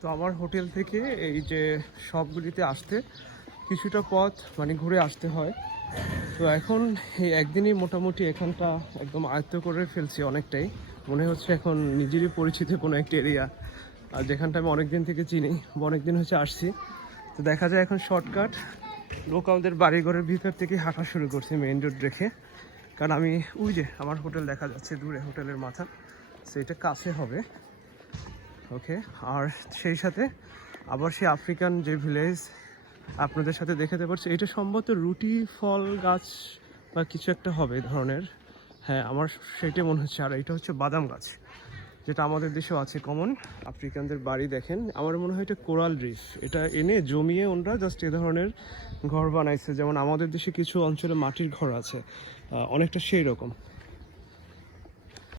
তো আমার হোটেল থেকে এই যে সবগুলিতে আসতে কিছুটা পথ মানে ঘুরে আসতে হয়। তো এখন এই একদিনই মোটামুটি এখানটা একদম আয়ত্ত করে ফেলছি অনেকটাই। মনে হচ্ছে এখন নিজেরই পরিচিত কোনো একটা এরিয়া, আর যেখানটা আমি অনেক দিন থেকে চিনি, অনেক দিন হচ্ছে আসছি। তো দেখা যায় এখন শর্টকাট লোকালদের বাড়িঘরের ভিতর থেকে হাঁটা শুরু করছি মেইন রোড রেখে। কারণ আমি ওই যে আমার হোটেল দেখা যাচ্ছে দূরে, হোটেলের মাথা, সেটা কাছে হবে। ওকে, আর সেই সাথে আবার সেই আফ্রিকান যে ভিলেজ আপনাদের সাথে দেখাতে পারছি, এটা সম্ভবত রুটি ফল গাছ বা কিছু একটা হবে ধরনের। হ্যাঁ, আমার সেটাই মনে হচ্ছে। আর এটা হচ্ছে বাদাম গাছ, যেটা আমাদের দেশেও আছে কমন। আফ্রিকানদের বাড়ি দেখেন, আমার মনে হয় এটা কোরাল রিফ, এটা এনে জমিয়ে ওনরা জাস্ট এ ধরনের ঘর বানাইছে। যেমন আমাদের দেশে কিছু অঞ্চলে মাটির ঘর আছে, অনেকটা সেই রকম।